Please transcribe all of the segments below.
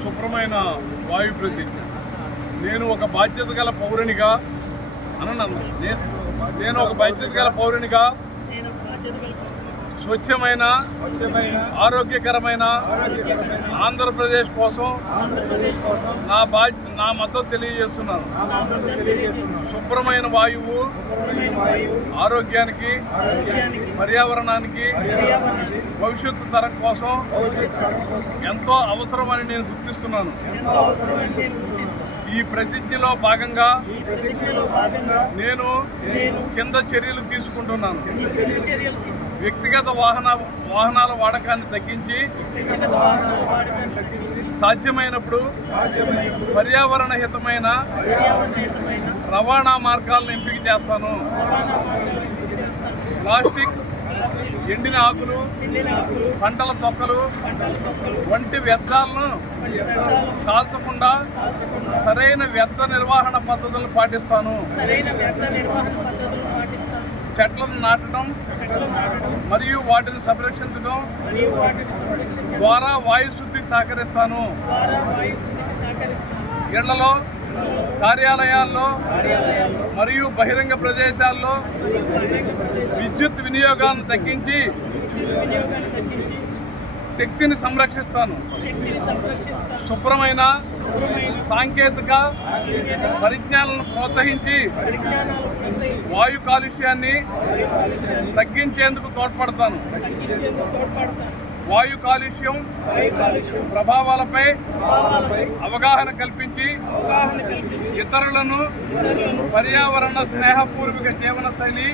శుభ్రమైన వాయు ప్రతి నేను ఒక బాధ్యత గల పౌరునిగా అనన్నాను నేను ఒక బాధ్యత గల పౌరునిగా స్వచ్ఛమైన ఆరోగ్యకరమైన ఆంధ్రప్రదేశ్ కోసం నా బాధ్య నా మద్దతు తెలియజేస్తున్నాను. శుభ్రమైన వాయువు ఆరోగ్యానికి పర్యావరణానికి భవిష్యత్తు తరం కోసం ఎంతో అవసరమని నేను గుర్తిస్తున్నాను. ఈ ప్రతిజ్ఞలో భాగంగా నేను కింద చర్యలు తీసుకుంటున్నాను. వ్యక్తిగత వాహన వాహనాల వాడకాన్ని తగ్గించి సాధ్యమైనప్పుడు పర్యావరణ హితమైన రవాణా మార్గాలను ఎంపిక చేస్తాను. ప్లాస్టిక్ ఎండిన ఆకులు పంటల తొక్కలు వంటి వ్యర్థాలను కాల్చకుండా సరైన వ్యర్థ నిర్వహణ పద్ధతులను పాటిస్తాను. చెట్లను నాటడం మరియు వాటిని సంరక్షించడం ద్వారా వాయు శుద్ధికి సహకరిస్తాను. ఇళ్ళలో కార్యాలయాల్లో మరియు బహిరంగ ప్రదేశాల్లో విద్యుత్ వినియోగాన్ని తగ్గించి శక్తిని సంరక్షిస్తాను. శుభ్రమైన సాంకేతిక పరిజ్ఞానాలను ప్రోత్సహించి వాయు కాలుష్యాన్ని తగ్గించేందుకు తోడ్పడతాను. తగ్గించేందుకు తోడ్పడతాను వాయు కాలుష్యం ప్రభావాలపై అవగాహన కల్పించి అవగాహన ఇతరులను పర్యావరణ స్నేహపూర్వక జీవన శైలి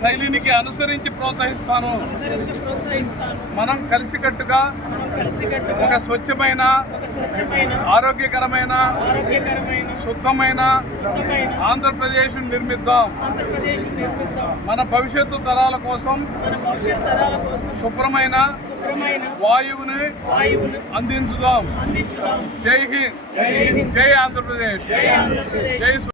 శైలినికి అనుసరించి ప్రోత్సహిస్తాను. మనం కలిసికట్టుగా ఒక స్వచ్ఛమైన ఆరోగ్యకరమైన శుద్ధమైన ఆంధ్రప్రదేశ్ నిర్మిద్దాం. మన భవిష్యత్తు తరాల కోసం శుభ్రమైన వాయువుని వాయువును అందించుదాం. జై హింద్. జై ఆంధ్రప్రదేశ్. జై